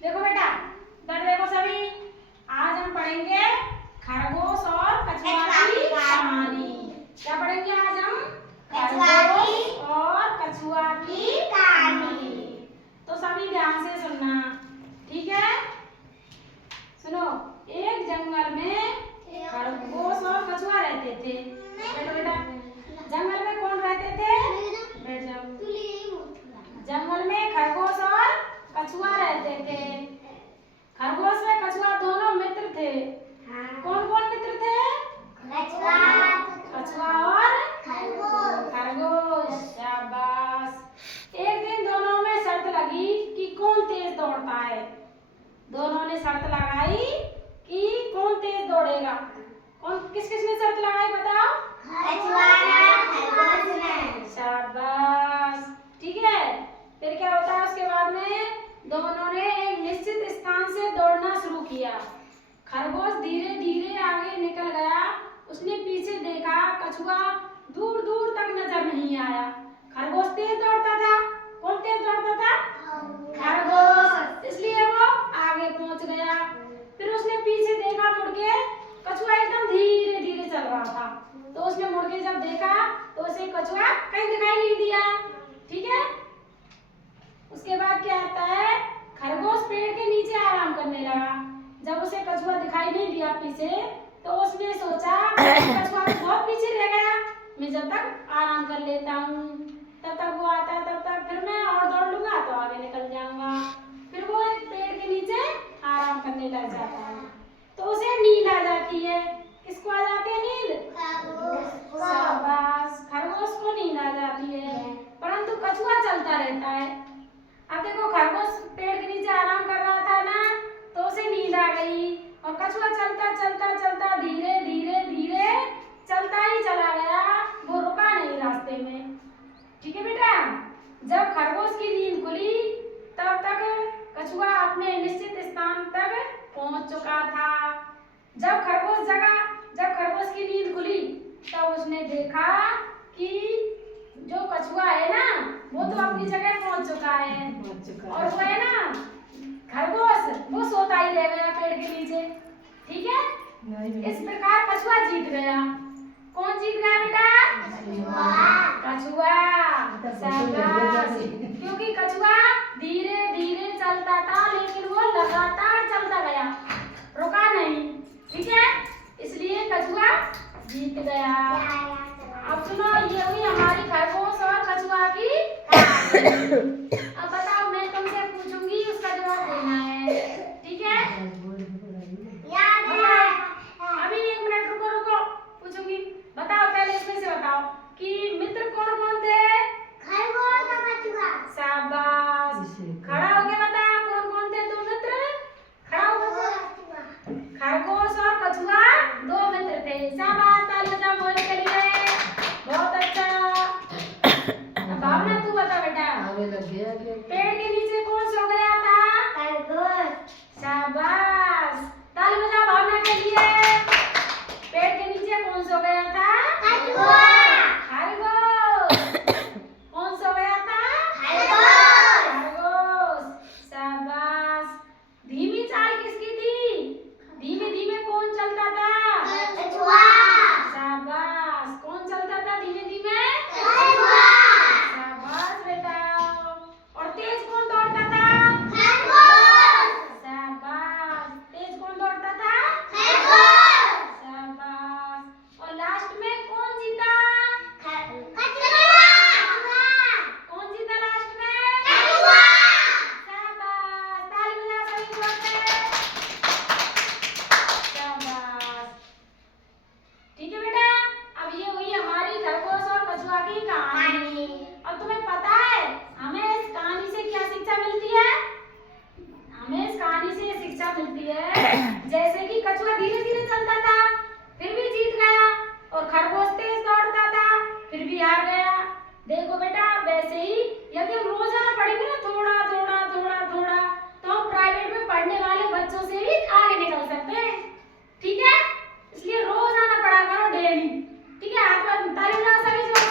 देखो बेटा, इधर देखो सभी। आज हम पढ़ेंगे खरगोश और कछुआ की कहानी। क्या पढ़ेंगे आज हम? खरगोश और कछुआ की कहानी। तो सभी ध्यान से सुनना, ठीक है? सुनो। एक जंगल में खरगोश और कछुआ रहते थे। बैठो बेटा। जंगल में कौन रहते थे? बैठ जाओ। जंगल में खरगोश और कछुआ रहते थे। खरगोश व कछुआ दोनों मित्र थे। कौन कौन मित्र थे? कछुआ और खरगोश। शाबाश। एक दिन दोनों में शर्त लगी कि कौन तेज दौड़ता है। दोनों ने शर्त लगाई कि कौन तेज दौड़ेगा। कौन किस किस ने शर्त लगाई बताओ? शाबाश, ठीक है। फिर क्या होता है उसके बाद में? दोनों ने एक निश्चित स्थान से दौड़ना शुरू किया। खरगोश धीरे धीरे आगे निकल गया। उसने पीछे देखा, कछुआ दूर दूर तक नजर नहीं आया। खरगोश तेज दौड़ता था। कौन तेज दौड़ता था? खरगोश। इसलिए वो आगे पहुंच गया। फिर उसने पीछे देखा मुड़ के, कछुआ एकदम धीरे धीरे चल रहा था। तो उसने मुड़ के जब देखा तो उसे कछुआ कहीं दिखाई नहीं दिया, ठीक है। उसके बाद क्या आता है? खरगोश पेड़ के नीचे आराम करने लगा। जब उसे कछुआ दिखाई नहीं दिया पीछे, तो उसने सोचा कछुआ तो बहुत पीछे रह गया, मैं जब तक आराम कर लेता हूँ, तब तक वो आता है, तब तक फिर मैं और दौड़ लूंगा तो आगे निकल जाऊंगा। फिर वो एक पेड़ के नीचे आराम करने लग जाता है। तो उसे नींद आ जाती है। किसको आ जाती है नींद? शाबाश, खरगोश को नींद आ जाती है। परंतु कछुआ चलता रहता है। अब देखो, खरगोश पेड़ के नीचे आराम कर रहा था ना, तो उसे नींद आ गई और कछुआ चलता चलता चलता धीरे धीरे धीरे चलता ही चला गया। वो रुका नहीं रास्ते में, ठीक है बेटा। जब खरगोश की नींद खुली तब तक कछुआ अपने निश्चित स्थान तक पहुंच चुका था। जब खरगोश की नींद खुली तब उसने देखा कि जो कछुआ है ना, वो तो अपनी जगह पहुंच चुका है और वो है ना खरगोश, वो सोता ही रह गया पेड़ के नीचे, ठीक है। इस प्रकार कछुआ जीत गया। कौन जीत गया बेटा? कछुआ। शाबाश। क्योंकि कछुआ धीरे धीरे चलता था, लेकिन वो लगातार चलता गया, रुका नहीं, ठीक है। इसलिए कछुआ जीत गया। अब सुनो, ये हुई हमारी खरगोश और कछुआ की कहानी। अब बताओ, मैं तुमसे पूछूंगी, उसका जवाब देना है, ठीक है। अभी 1 मिनट रुको, पूछूंगी। बताओ, पहले इसमें से बताओ कि मित्र कौन कौन थे? खरगोश और कछुआ। शाबाश। खड़ा होके बताओ, कौन कौन थे 2 मित्र? खड़ा होकर। खरगोश और कछुआ 2 मित्र थे। शाबाश, ताली बजाओ बोलने के लिए, बहुत अच्छा। भावना, तू बता बेटा, पेड़ के नीचे कौन सो गया था? खरगोश। शाबाश, ताली बजाओ भावना के लिए। पेड़ के नीचे कौन सो गया था? कछुआ। खरगोश। कौन सो गया था? खरगोश। शाबाश। धीमी चाल किसकी थी? धीमे धीमे कौन चलता था? कछुआ। शाबाश। कौन चलता था धीमे धीमे? कछुआ। शाबाश बेटा। और तेज कौन दौड़ता था? खरगोश। शाबाश। तेज कौन दौड़ता था? खरगोश। शाबाश। और लास्ट में कौन जीता? कछुआ। कौन जीता लास्ट में? कछुआ। शाबाश, ताली बजाओ सभी जोर से। शाबाश, ठीक है बेटा। अब ये हुई हमारी खरगोश और कछुआ की कहानी। और तुम्हें पता है हमें इस कहानी से क्या शिक्षा मिलती है? हमें इस कहानी से ये शिक्षा मिलती है, जैसे कि कछुआ धीरे धीरे चलता था फिर भी जीत गया, और खरगोश तेज दौड़ता था फिर भी हार गया। देखो बेटा, वैसे ही यदि हम रोजाना पढ़ेंगे ना, थोड़ा थोड़ा थोड़ा थोड़ा, तो हम प्राइवेट में पढ़ने वाले बच्चों से भी आगे निकल सकते हैं, ठीक है। इसलिए रोजाना पढ़ा करो, डेली, ठीक है। हाथ पर ताली बजाओ सभी जोर से।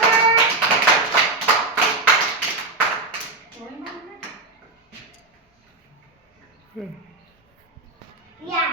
या